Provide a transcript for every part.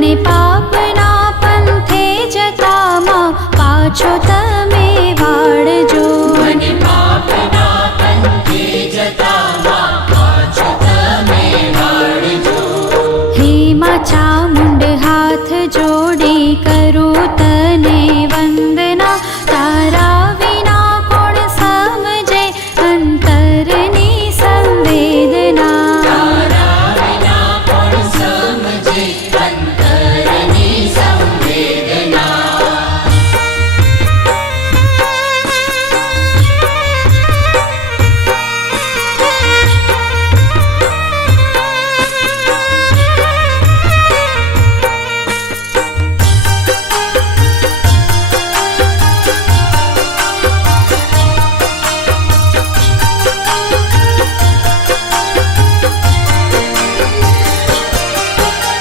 અને પાપના પંથે જતામાં પાછો તમે વાળજો. મને પાપના પંથે જતામાં પાછો તમે વાળજો. હે માં ચામુંડ હાથ જોડી કરું તને વંદના, તારા વિના કોણ સમજે અંતરની સંવેદના. તારા વિના કોણ સમજે અંતરની સંવેદના.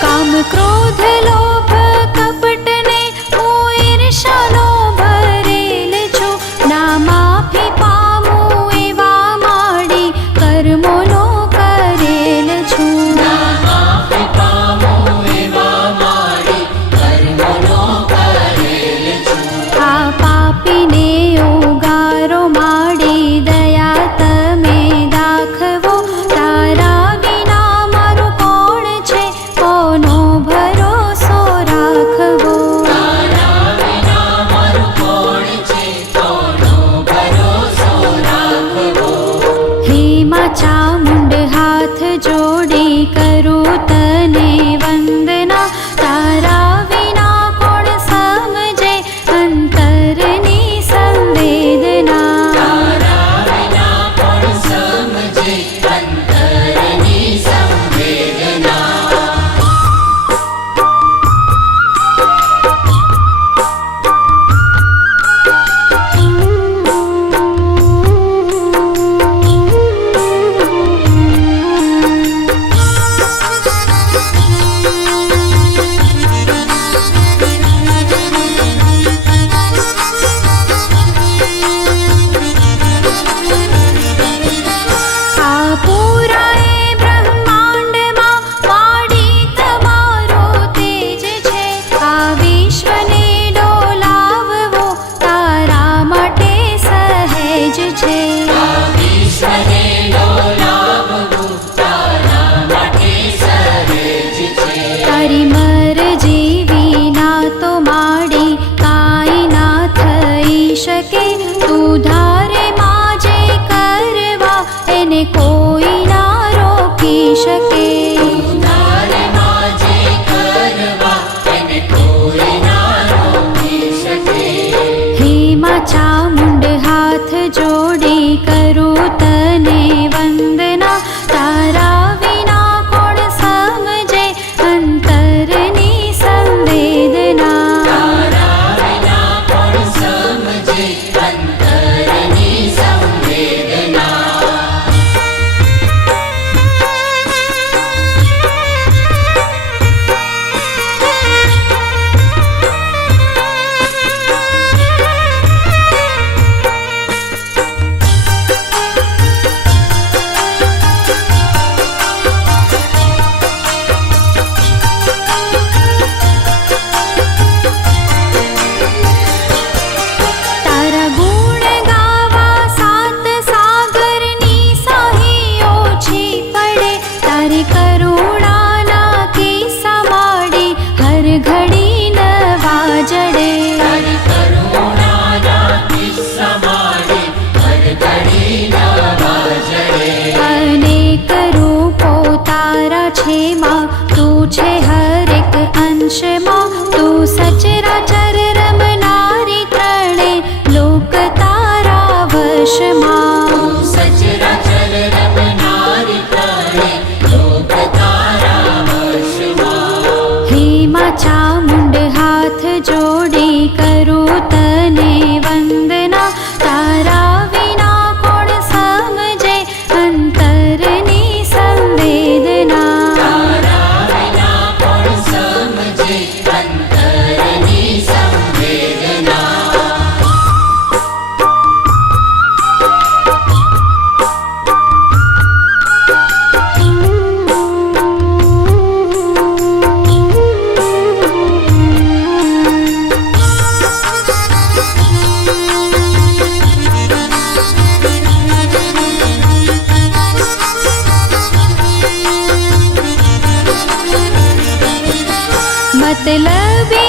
કામ ક્રોધ લોભ કપટને હું ઈર્ષાનો ભરેલ છું. ના માફી પામું એવા માડી કર્મોનો કરેલ છું. ના માફી પામું એવા મારી કર્મોનો કરેલ છું. આ પાપીને ઉગારો માડી દયા તમે દાખવો. તારા વિના મારું કોણ છે, કોનો ભરોસો રાખવો. તારા વિના મારું કોણ છે, કોનો ભરોસો રાખવો. હે માં ચામુંડ હાથ જોડી કરું તને વંદના, તારા વિના કોણ સમજે અંતરની સંવેદના. તારા વિના કોણ સમજે અંતરની સંવેદના. આ પૂરાએ બ્રહ્માંડમાં વાડી તમારો તેજ છે. આ વિશ્વને ડોલાવવો તારા માટે સહેજ છે. આ વિશ્વને ડોલાવવું તારા માટે સહેજ છે. તારી મરજી વિના તો માડી કાંઈ ના થઈ શકે. તું ધારે માં જે કરવા એને કોઈ ના રોકી શકે. તારે માં જે કરવા એને કોઈ ના રોકી શકે. હે માં ચામુંડ હાથ જોડી કરું તને વંદના, તારા વિના કોણ સમજે અંતરની સંવેદના. તારા વિના કોણ સમજે અંતરની સંવેદના. તારા ગુણ ગાવા સાત સાગરની સાહી ઓછી પડે. તારી કરુણાના કિસ્સા માડી હર ઘડી નવા જડે. તારી કરુણાના કિસ્સા માડી હર ઘડી નવા જડે. અનેક રૂપો તારા છે માં, તું છે હરેક અંશમાં. તું સચરાચર રમનારી ત્રણે લોક તારા વશમાં. તું સચરાચર રમનારી ત્રણે લોક તારા વશમાં. હે માં ચામુંડ હાથ જોડી કરું તને વંદના, તારા વિના કોણ સમજે અંતરની સંવેદના. તારા વિના કોણ સમજે અંતરની સંવેદના. मतलबी